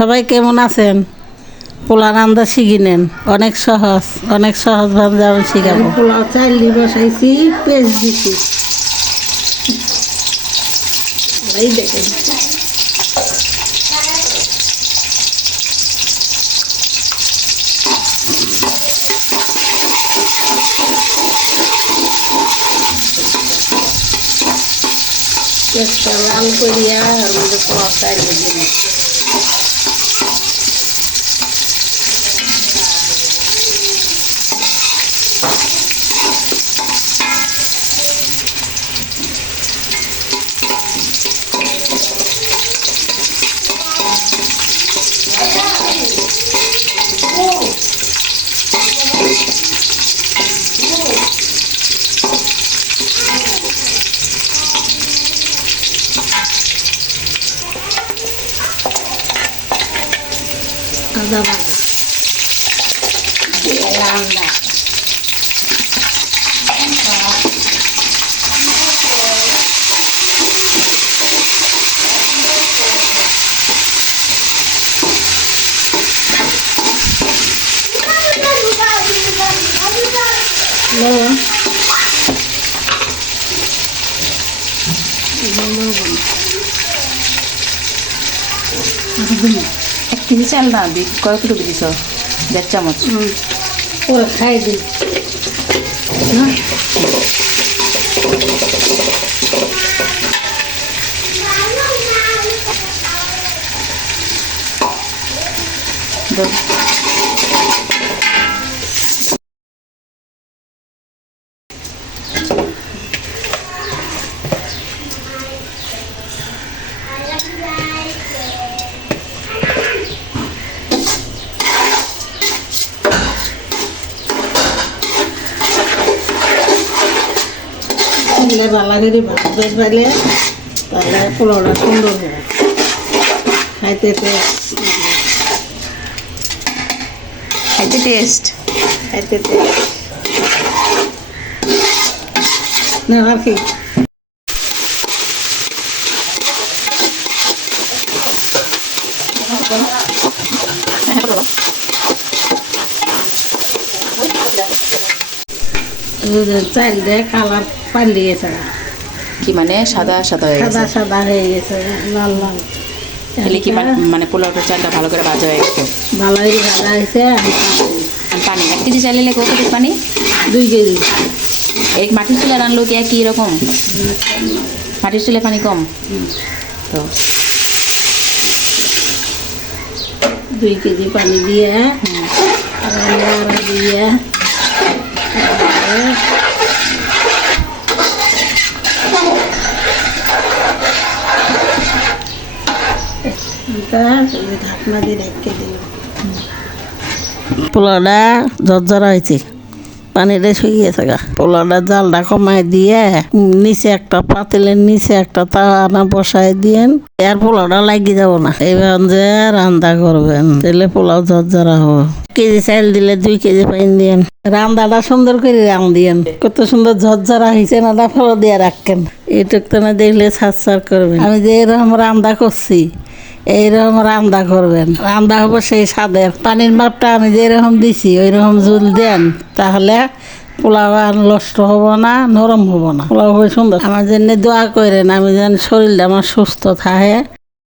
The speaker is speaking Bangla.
সবাই কেমন আছেন? পোলা রান্না শিখি নেন, অনেক সহজ ভাবে আমি শিখাবো। পোলাও চাইলি বসাইছি, পেঁয়াজ দিছি, এই দেখেন পেঁয়াজটা লাল করিয়া আর মধ্যে পোলাও চাইলি দিন। আদা বাটা আদা এক কেজি চাল না দি কতটুকু দিছ? 1.5 চামচ। ওরা খাই দিই। ভালো করে ভাজতে পারলে তাহলে পোলাওটা সুন্দর হবে, খাইতে টেস্ট না রাখি। চাল দিয়ে কালার পাল্লি গেছে, কি মানে সাদা সাদা হয়ে গেছে? সাদা হয়ে গেছে, লাল লাল। তাহলে কি মানে পোলাওটার চালটা ভালো করে ভাজা হয়ে গেছে? ভালো করে ভাজা হয়েছে। পানি 1 কেজি চাল নিলে কত পানি? 2 কেজি। এই মাটির চুলা রান্নলো কি একই রকম? মাটির চুলে পানি কম তো 2 কেজি পানি দিয়ে দিয়ে ঢাকনা দিয়ে রেখে দিল। পোলাওটা ঝরঝরা হয়েছে, পানিটা শুকিয়েছে গা। পোলাওটা জালটা কমাই দিয়ে নিচে একটা পাতিলের নিচে একটা তাওয়া বসাই দিয়েন, আর পোলাওটা লাগিয়ে যাব না। এইবার যে রান্না করবেন তাহলে পোলাও ঝরঝরা হবে। কেজি চাল দিলে 2 কেজি পানি দিয়েন, রান্নাটা সুন্দর করে রান দিয়েন। কত সুন্দর ঝরঝরা হয়েছে না, ফলো দিয়ে রাখেন। এইটুক তো না দেখলে ছাড় করবেন। আমি যে এরকম রান্না করছি এইরকম রান্না করবেন, রান্না হবো সেই স্বাদের। পানির মাপটা আমি যেরকম দিছি ওই রকম জল দেন, তাহলে পোলাও আর নষ্ট হবো না, নরম হবো না, পোলাও হবে সুন্দর। আমার জন্য দোয়া করেন, আমি যেন শরীরটা আমার সুস্থ থাকে।